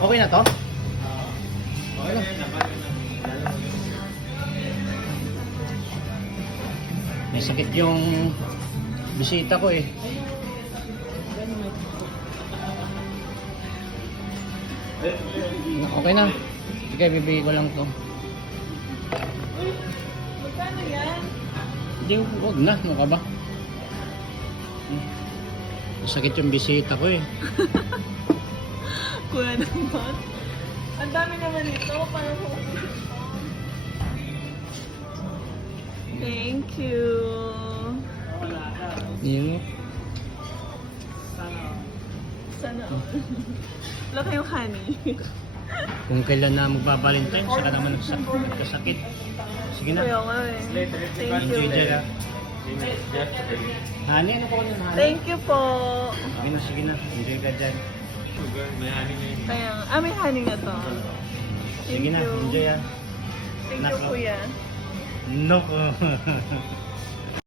Okay na to? Okay na. May sakit yung bisita ko eh. Okay na. Sige, bibigay ko lang to. Magkano yan? Hindi, huwag na. Ano ka ba? Masakit yung bisita ko eh. Kuya naman. Ang dami naman ito. Para sa Thank you. Yun. Sana all. Wala kayong honey. Kung kailan na magbabalintine, saka naman nagkasakit. Sige na. Kaya nga eh. Thank you. Enjoy dyan ha. Honey, ano ko ng honey? Thank you po. Sige na. Enjoy ka dyan. Kaya nga. May honey nga to. Sige na, you. enjoy ha. Thank you, kuya. No.